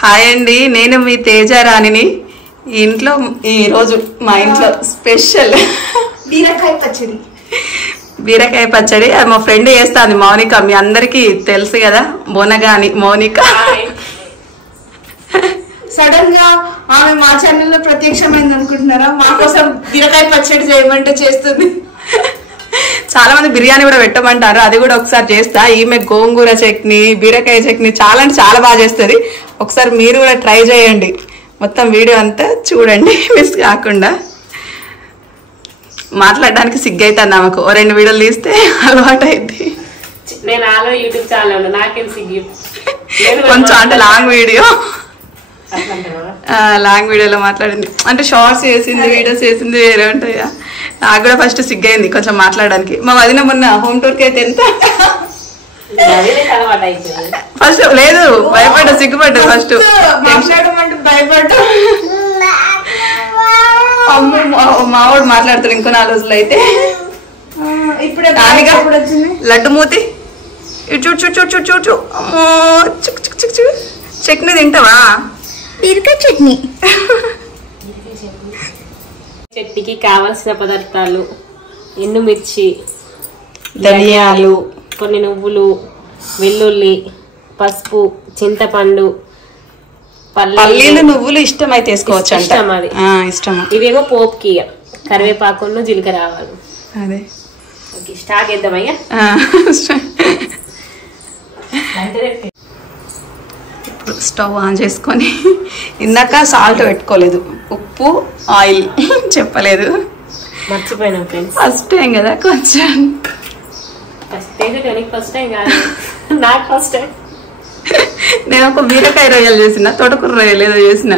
Hi అండి, నేను మీ తేజారాణిని. ఇంట్లో ఈరోజు మా ఇంట్లో స్పెషల్ బీరకాయ పచ్చడి. అది మా ఫ్రెండ్ చేస్తాంది, మౌనిక. మీ అందరికి తెలుసు కదా, బోనగాని మౌనిక. సడన్ గా ఆమె మా ఛానల్లో ప్రత్యక్షమైంది అనుకుంటున్నారా? మా కోసం బీరకాయ పచ్చడి చేయమంటే చేస్తుంది. చాలా మంది బిర్యానీ కూడా పెట్టమంటారు, అది కూడా ఒకసారి చేస్తా. ఈమె గోంగూర చట్నీ, బీరకాయ చట్నీ చాలా అంటే చాలా బాగా చేస్తుంది. ఒకసారి మీరు కూడా ట్రై చేయండి. మొత్తం వీడియో అంతా చూడండి, మిస్ కాకుండా. మాట్లాడడానికి సిగ్గైతుంది ఆమెకు. ఓ 2 వీడియోలు తీస్తే అలవాటు అయింది. నేను ఆల్రెడీ యూట్యూబ్ ఛానల్ నాకేం సిగ్గు. కొంచెం అంటే లాంగ్ వీడియోలో మాట్లాడింది. అంటే షార్ట్స్ చేసింది, వీడియోస్ చేసింది వేరే ఉంటాయా. నాకు కూడా ఫస్ట్ సిగ్గైంది కొంచెం మాట్లాడడానికి. మా వదిన మొన్న హోమ్ టూర్కి అయితే ఎంత ఫస్ట్ లేదు, భయపడ్డా, సిగ్గుపడ్డా. ఫస్ట్ భయపడ్డా. మావాడు మాట్లాడతాడు ఇంకో 4 రోజులు అయితే. ఇప్పుడు లడ్డు మూతి చూడు చూడు చూడు చూడు చూడు. అమ్మో, చట్నీ తింటావా? బీరకాయ చట్నీ. చట్నీకి కావలసిన పదార్థాలు: ఎండుమిర్చి, ధనియాలు, కొన్ని నువ్వులు, వెల్లుల్లి, పసుపు, చింతపండు, పల్లీలు, నువ్వులు ఇష్టం అయితే వేసుకోవచ్చు. ఇష్టం అది, ఇష్టం. ఇవేమో పోపుకి కరివేపాకును జీలకర్ర ఆవాలు. అదే స్టార్ట్ చేద్దామయ్యా. ఇప్పుడు స్టవ్ ఆన్ చేసుకొని, ఇందాక సాల్ట్ పెట్టుకోలేదు, ఉప్పు, ఆయిల్ చెప్పలేదు, మర్చిపోయినా ఫ్రెండ్స్. ఫస్ట్ టైం కదా కొంచెం. ఫస్ట్ టైం కాదు, నాకు ఫస్ట్ టైం. నేను ఒక బీరకాయ రొయ్యలు చేసిన, తోటకూర రొయ్యలు ఏదో చేసిన.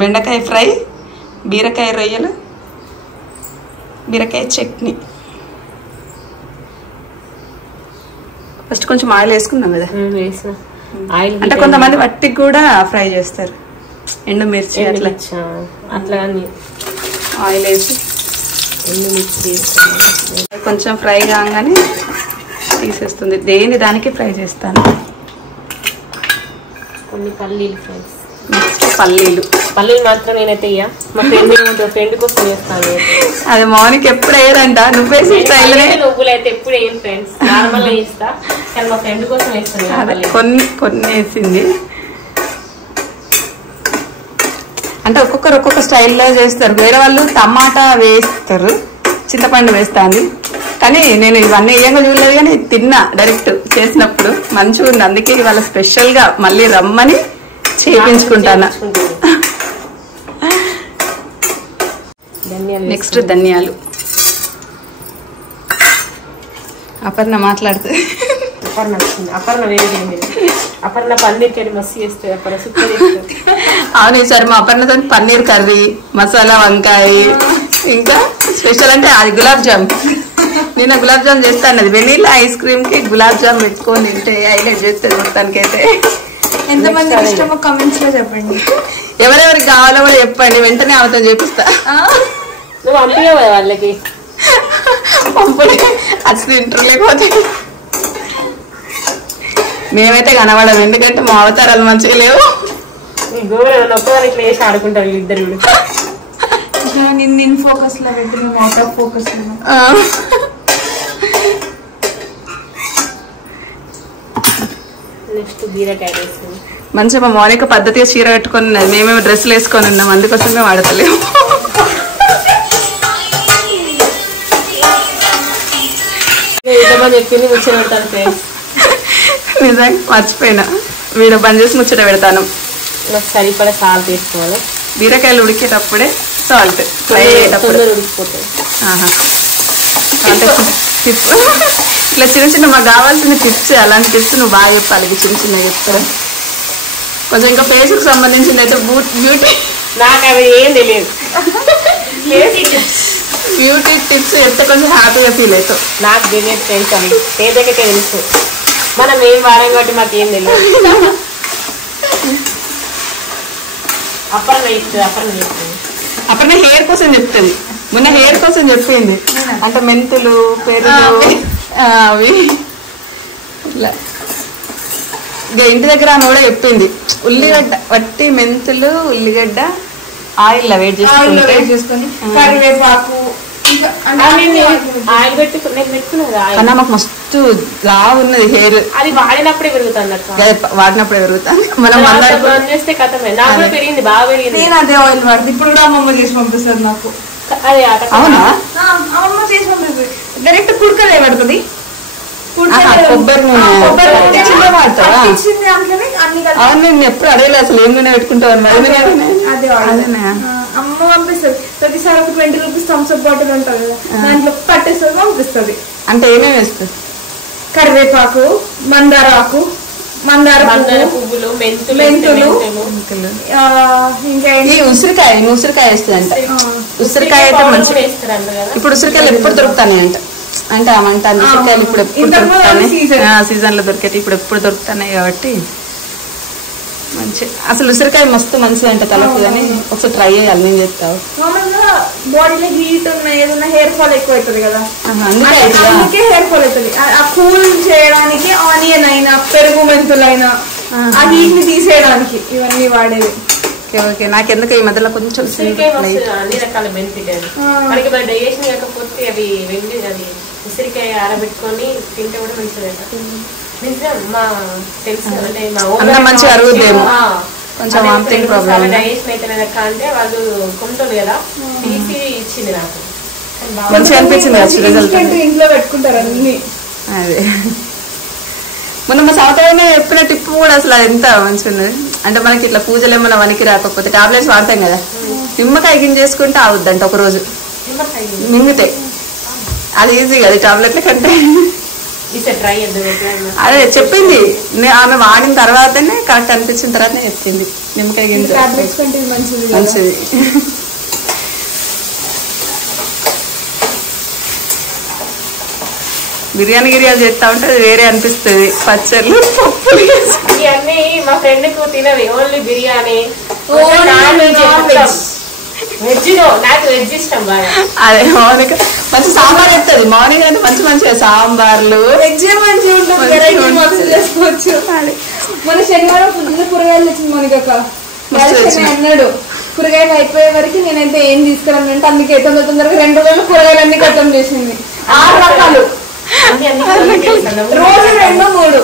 బెండకాయ ఫ్రై, బీరకాయ రొయ్యలు, బీరకాయ చట్నీ. ఫస్ట్ కొంచెం ఆయిల్ వేసుకున్నాం కదా. అంటే కొంతమంది వట్టికి కూడా ఫ్రై చేస్తారు, ఎండుమిర్చి అట్లా అట్లా ఆయిల్ వేసి ఎండుమిర్చి కొంచెం ఫ్రై కాగానే తీసేస్తుంది. దేని దానికి ఫ్రై చేస్తాను. కొన్ని పల్లీలు ఫ్రెండ్స్, పల్లీలు మాత్రం నేనైతే ఇయ్యా. మా ఫ్రెండ్ కోసం చేస్తాను. అది మార్నింగ్ ఎప్పుడు వేయదంట, నువ్వేసి స్టైల్. నువ్వులు అయితే ఎప్పుడు ఏం ఫ్రెండ్స్, నార్మల్ గా ఇస్తా, కానీ మా ఫ్రెండ్ కోసం వేస్తాను. కొన్ని వేసింది. అంటే ఒక్కొక్కరు ఒక్కొక్క స్టైల్లో చేస్తారు. వేరే వాళ్ళు టమాటా వేస్తారు, చింతపండు వేస్తాను. కానీ నేను ఇవన్నీ వేయంగా చూడలేదు, కానీ తిన్నా డైరెక్ట్ చేసినప్పుడు మంచిగా ఉంది. అందుకే ఇవాళ స్పెషల్ గా మళ్ళీ రమ్మని చేయించుకుంటాను. నెక్స్ట్ ధనియాలు. అపర్ణ మాట్లాడుతుంది. అపర్ణ వేరేది. అపర్ణ పన్నీర్ కర్రీ మస్తు చేస్తుంది. అపర్ణ సూపర్ చేస్తుంది. అవును, ఈసారి మా అపర్ణతో పన్నీర్ కర్రీ, మసాలా వంకాయ, ఇంకా స్పెషల్ అంటే అది గులాబ్ జామ్. నేను గులాబ్ జామ్ చేస్తాను. అది వెనీలా ఐస్ క్రీమ్ కి గులాబ్ జామ్ పెట్టుకొని తింటే హైలైట్ చేస్తుంది మొత్తానికి. అయితే ఎంతమంది ఇష్టమో కమెంట్స్ లో చెప్పండి. ఎవరెవరికి కావాలో కూడా చెప్పండి, వెంటనే ఆమెతో చేపిస్తా. నువ్వు పంపిగా వాళ్ళకి పంపలే, అసలు ఇంటర్ లేకపోతే మేమైతే కనబడము, ఎందుకంటే మా అవతారాలు మంచిగా లేవు. ఇట్లా వేసి ఆడుకుంటారు ఇద్దరు. నిన్ను ఫోకస్ లో పెట్టి మేము అవుట్ ఆఫ్ ఫోకస్ లో. నెక్స్ట్ బీరకాయ వేసుకుంది. మంచిగా మా మౌనిక పద్ధతిగా చీర కట్టుకొని ఉన్నది, మేమేమో డ్రెస్సులు వేసుకొని ఉన్నాం, అందుకోసమే వాడతలేము. చెప్పింది ముచ్చట పెడతాను. నిజంగా మర్చిపోయినా, వీడియో బంద్ చేసి ముచ్చట పెడతాను. నాకు సరిపడా సాల్ట్ వేసుకోవాలి. బీరకాయలు ఉడికేటప్పుడే సాల్ట్, ఫ్రై అయ్యేటప్పుడు ఉడికిపోతాయి. టిప్స్ ఇట్లా చిన్న చిన్న మాకు కావాల్సిన టిప్స్, అలాంటి టిప్స్ నువ్వు బాగా చెప్పాలి. చిన్న చిన్నగా చెప్తాను. కొంచెం ఇంకా ఫేస్ కు సంబంధించింది అయితే బ్యూటీ, నాకు అవి ఏం తెలియదు. బ్యూటీ టిప్స్ చెప్తే కొంచెం హ్యాపీగా ఫీల్ అవుతావు. నాకు తెలియదు ఫ్రెండ్స్, అవి ఏదైతే తెలుసు. మనం ఏం వాడాం కాబట్టి మాకు ఏం తెలియదు. అప్పుడు హెయిర్ కోసం చెప్తుంది. మొన్న హెయిర్ కోసం చెప్పింది, అంటే మెంతులు, పెరుగు, అవి ఇట్లా ఇక ఇంటి దగ్గర ఆమె కూడా చెప్పింది ఉల్లిగడ్డ వట్టి మెంతులు ఉల్లిగడ్డ ఆయిల్ వెయిట్ చేసుకొని కరివేపాకు ఆయిల్ పెట్టుకున్నా కన్నా మాకు మస్తు లావు ఉన్నది హెయిర్. అది వాడినప్పుడే పెరుగుతుంది అక్క, వాడినప్పుడే పెరుగుతుంది. మనం చేస్తే కథమే. నాకు కూడా పెరిగింది, బాగా పెరిగింది. నేను అదే ఆయిల్ వాడుతుంది. ఇప్పుడు కూడా అమ్మమ్మ చేసి పంపిస్తుంది నాకు. అదే అవునా? అమ్మమ్మ చేసి పంపిస్తుంది. డైరెక్ట్ కుడకలే పడుతుంది. అవును, నేను ఎప్పుడు అడగలేదు అసలు ఏం నూనె పెట్టుకుంటావు. అమ్మ పంపిస్తుంది ప్రతిసారి. ఒక 20 రూపీస్ థమ్స్అప్ బాటిల్ ఉంటుంది కదా, దాంట్లో పట్టేస్తుంది పంపిస్తుంది. అంటే ఏమేమి వేస్తుంది? కరివేపాకు, మందారాకు, మందార పువ్వులు, మెంతులు, ఇంకా ఉసిరికాయ వేస్తుంది అంట. ఉసిరికాయ అయితే మంచిగా. ఇప్పుడు ఉసిరికాయలు ఎప్పుడు దొరుకుతాయి అంట. అంటే అమంటాను ఉసిరికాయలు ఇప్పుడు ఎప్పుడు దొరుకుతాయి, సీజన్ లో దొరికేది ఇప్పుడు ఎప్పుడు దొరుకుతున్నాయి కాబట్టి మంచి. అసలు ఉసిరికాయ మస్తు మంచిది అంట తలకు, కానీ ఒకసారి ట్రై చేయాలి. నేను చెప్తావు బాడీలో హీట్ ఉన్న ఏదైనా హెయిర్ ఫాల్ ఎక్కువ అవుతుంది కదా, అందుకే హెయిర్ ఫాల్ అవుతుంది. ఆ కూల్ చేయడానికి ఆనియన్ అయినా పెరుగు మెంతులైనా ఆ హీట్ ని తీసేయడానికి ఇవన్నీ వాడేది. ఓకే, నాకెందుకు ఈ మధ్యలో కొంచెం అన్ని రకాల బెనిఫిట్ మనకి డైజెషన్ కాకపోతే అవి ఉసిరికాయ ఆరబెట్టుకొని తింటే కూడా మంచిది. మా తెలుసు అంటే మా మంచిగా అరుగుద్దేమో, కొంచెం వామిటింగ్ ప్రాబ్లం డైజెషన్ అయితే అంటే వాళ్ళు కొంటారు కదా, తీసి ఇచ్చింది నాకు. మంచిగా అనిపించింది. ఇంట్లో పెట్టుకుంటారు అన్ని. అదే మొన్న మా సంవత్సరమే చెప్పిన టిప్ కూడా అసలు అది ఎంత మంచిగా ఉన్నది. అంటే మనకి ఇట్లా పూజలు ఏమన్నా వనికి రాకపోతే టాబ్లెట్స్ వాడతాం కదా, నిమ్మకాయ గింజేసుకుంటే అవుద్దంట ఒక రోజు మింగితే. అది ఈజీ అది టాబ్లెట్ల కంటే. అదే చెప్పింది ఆమె, వాడిన తర్వాతనే కరెక్ట్ అనిపించిన తర్వాతనే చెప్పింది నిమ్మకాయ గింజ మంచిది. బిర్యానీ గిరియాలు చేస్తా ఉంటే వేరే అనిపిస్తుంది. పచ్చళ్ళు, పప్పులు ఇవన్నీ మా ఫ్రెండ్ కు తినవి. Only biryani, veg. నాకు వెజ్ ఇష్టం బాగా. అదే మౌనిక మంచి సాంబార్ చెప్తుంది. మార్నింగ్ అంటే మంచిగా సాంబార్లు వెజ్ మంచిగా ఉంటుంది, చేసుకోవచ్చు. మన శనివారం పొద్దున్న కూరగాయలు తెచ్చింది మౌనిక అన్నాడు. కూరగాయలు అయిపోయే వరకు నేనైతే ఏం తీసుకురానంటే అందుకే తొందరగా 2 రోజులు కూరగాయలు అన్ని ఖతం చేసింది. 6 రకాలు రోజు 2-3.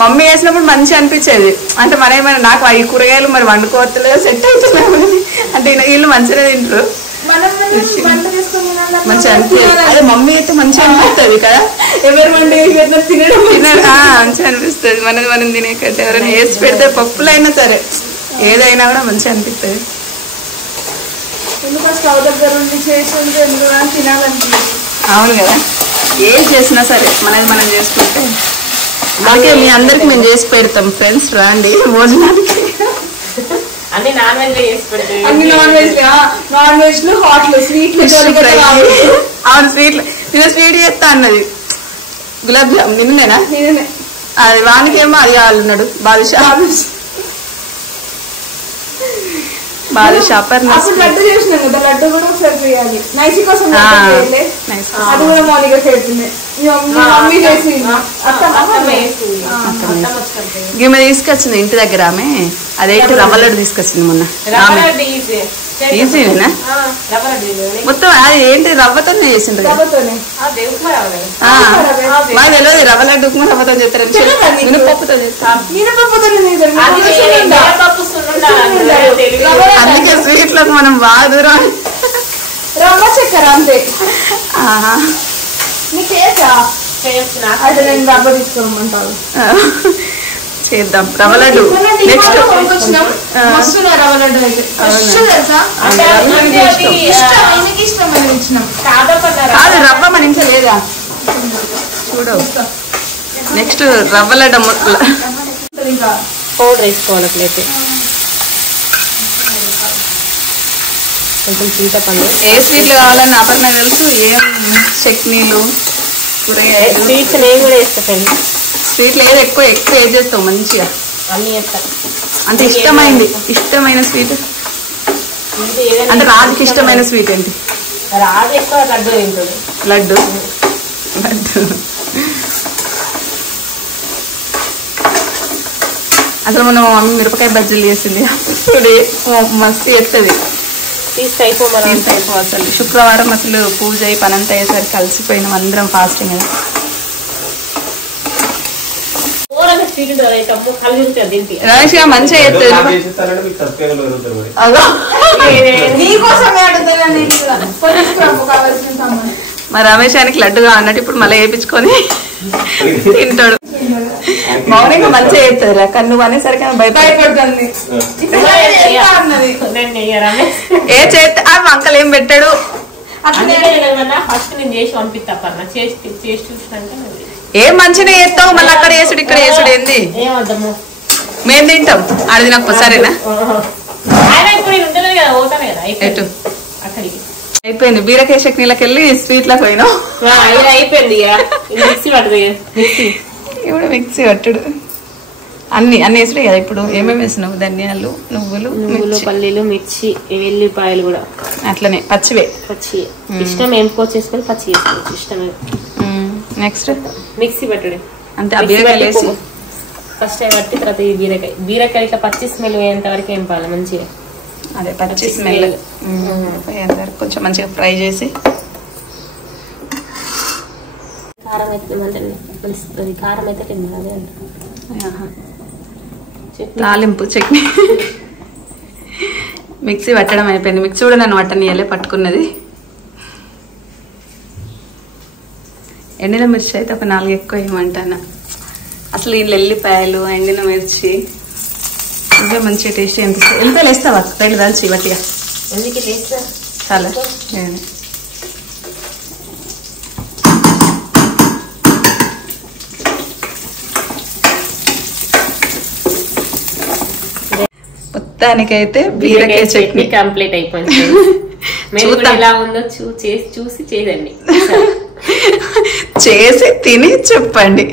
మమ్మీ వేసినప్పుడు మంచిగా అనిపించేది. అంటే మరేమైనా నాకు ఈ కూరగాయలు మరి వండుకోవట్లేదు సెట్ అవుతున్నాము అంటే వీళ్ళు మంచిగా తింటారు, మంచిగా అనిపిస్తుంది. అదే మమ్మీ అయితే మంచిగా అనిపిస్తుంది కదా, ఎవరు వండి తినడం మంచిగా అనిపిస్తుంది. మనం తినే కంటే ఎవరైనా వేసి పెడితే పప్పులైనా సరే ఏదైనా కూడా మంచిగా అనిపిస్తుంది. ఎందుకంటే స్టవ్ దగ్గర ఉండి చేస్తుంటే తినాలనిపిస్తుంది. అవును కదా, ఏం చేసినా సరే మనం చేసుకుంటే. అలాగే మీ అందరికి మేము చేసి పెడతాం ఫ్రెండ్స్, రండి భోజనానికి. అన్ని నాన్ వెజ్ చేసి పెడతాం. అన్ని నాన్ వెజ్ లు, హాట్లు, స్వీట్లు. అవును, స్వీట్లు. నేను స్వీట్ చేస్తా అన్నది గులాబ్ జామ్. నిన్ననేనా? అది వానికేమో అది కావాలన్నాడు బాదుషా. లడ్డు చేసినాం కదా, లడ్డు కూడా ఒకసారి చేయాలి. నైసి కోసం అది కూడా మౌనిక చేసింది. మమ్మీ చేసింది. ఈమె తీసుకొచ్చింది ఇంటి దగ్గర ఆమె. అదేంటి రవ్వ లడ్డు తీసుకొచ్చింది మొన్న. ఈజీనా మొత్తం? అది ఏంటి రవ్వతోనే చేసిండ్రు మాకు తెలియదు. రవ్వ లడ్డు ఉప్మా రవ్వతో చేస్తారని, మినపప్పుతో చేస్తారు. అందుకే స్వీట్లకు మనం బాగా దూరం. రవ్వ చక్కెర అంతే. నేను రవ్వ తీసుకోమంటాను. చేద్దాం రవ్వ లడ్డు. నెక్స్ట్ కాదు రవ్వ మన ఇంట్లో లేదా చూడు. నెక్స్ట్ రవ్వ లడ్డు పౌడర్ వేసుకోవాలి. కొంచెం చింతపండు. ఏ స్వీట్లు కావాలని అపర్ణ తెలుసు. ఏం చట్నీలు, కూరగాయలు, స్వీట్స్ నేను కూడా వేస్తాను. స్వీట్లు ఏది ఎక్కువ ఏది చేస్తావు? మంచిగా అన్ని వేస్తా. అంటే ఇష్టమైన స్వీట్ అంటే రాజుకి ఇష్టమైన స్వీట్ ఏంటి? రాజు ఎక్కువ లడ్డు తింటుంది. లడ్డు అసలు మనం మమ్మీ మిరపకాయ బజ్జీలు చేసింది అప్పుడు మస్తు ఎత్తది తీసుకో అసలు శుక్రవారం అసలు పూజ అయి పనంతా అయ్యేసరికి కలిసిపోయినాం అందరం ఫాస్టింగ్ కదా. రమేష్ గా మంచిగా ఎత్తది మా రమేష్ ఆయనకి లడ్డుగా అన్నట్టు ఇప్పుడు మళ్ళీ వేయించుకొని తింటాడు. మౌనిక మంచిగా చేస్తుంది కానీ నువ్వు అనేసరికి భయపడుతుంది. ఏ చేస్తే ఆ వంకలు ఏం పెట్టాడు ఫస్ట్ నేను చేసి పంపిస్తా చేసి చూసినాక ఏం మంచిగా చేస్తావు మళ్ళీ అక్కడ వేసుడు ఇక్కడ వేసుడు ఏంది ఏమర్థము మేము తింటాం ఆడ తినకపో సరేనా ఎటు అయిపోయింది బీరకాయ చట్నీలకు వెళ్ళి స్వీట్లకు పోయినాం అయిపోయింది మిక్సీ పడుతుంది ఇప్పుడు మిక్సీ పట్టుడు అన్ని వేసుడే కదా. ఇప్పుడు ఏమేమి వేసినావు ధనియాలు నువ్వులు పల్లీలు మిర్చి వెల్లిపాయలు కూడా అట్లనే పచ్చివే పచ్చి ఇష్టం వేసుకోవచ్చేసుకొని పచ్చి చేసుకోవచ్చు ఇష్టమే. నెక్స్ట్ మిక్సీ పట్టుడే అంతే ఆ బీరకాయలు వేసి ఫస్ట్ టైం పట్టి తర్వాత ఈ బీరకాయ ఇట్లా పచ్చి స్మెల్ పోయేంత వరకు ఏం పాలి మంచిగా అదే పచ్చి స్మెల్ కొంచెం మంచిగా ఫ్రై చేసి కారం అయితే తెలుస్తుంది కారం అయితే తిన్నాలి తాలింపు చట్నీ మిక్సీ పట్టడం అయిపోయింది. మిక్సీ కూడా నన్ను పట్టనీయాలే పట్టుకున్నది. ఎండిన మిర్చి అయితే ఒక 4 ఎక్కువ వేయమంటాను. అసలు వీళ్ళు ఎల్లిపాయలు ఎండిన మిర్చి ఇవే మంచిగా టేస్టీ అనిపిస్తాయి. ఎల్లిపాయలు వేస్తావా పైలు దాల్చి వట్టిగా చాలా మొత్తానికైతే బీరకాయ చట్నీ కంప్లీట్ అయిపోయింది. ఎలా ఉందో చూసి చేయండి చేసి తిని చెప్పండి.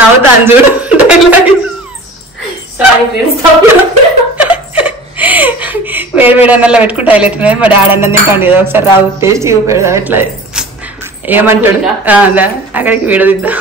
నవ్వుతాను చూడు వేడి వేడి అన్నంలో పెట్టుకుంటే హైలైట్ ఉన్నది. మా డాడీ అన్నం తింటాండి ఏదో ఒకసారి రావు టేస్ట్ పెడదాం ఎట్లా ఏమంటాడు అక్కడికి వీడియో దిద్దాం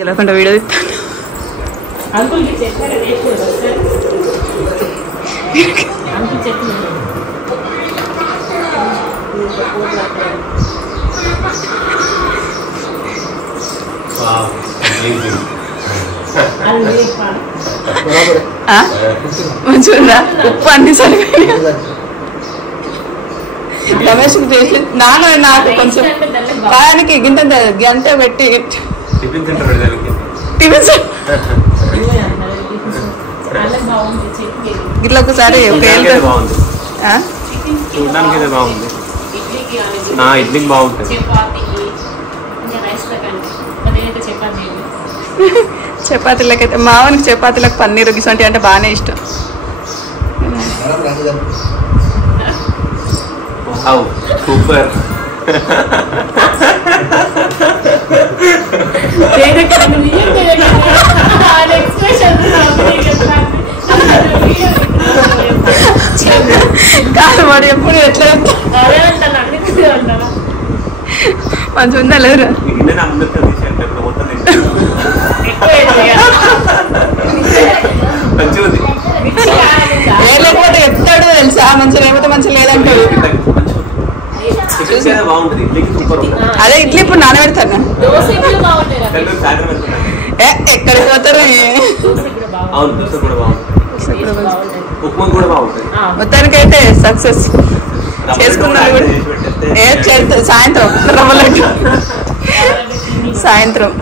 తెలియకుండా వీడియో దిద్దాను. మంచిగా ఉప్పు అన్ని సరిపోయి రమేష్ నాన్న నాకు కొంచెం బాగానికి గింత గంట పెట్టి టిఫిన్ ఇట్లా ఒకసారి ఇడ్లీకి బాగుంటుంది. చపాతీలకైతే మావానికి చపాతీలకు పన్నీర్ గిసంటి అంటే బాగానే ఇష్టం. సూపర్ కాదు వాడు ఎప్పుడు ఎట్లా మంచి ఉందా లేరు లేకపోతే ఎత్తాడు తెలుసా మంచిగా లేకపోతే మంచిగా లేదంటాడు. అదే ఇడ్లీ ఇప్పుడు నానబెడతాను ఎక్కడికి పోతారు మొత్తానికైతే సక్సెస్ చేసుకున్నాను కూడా సాయంత్రం సాయంత్రం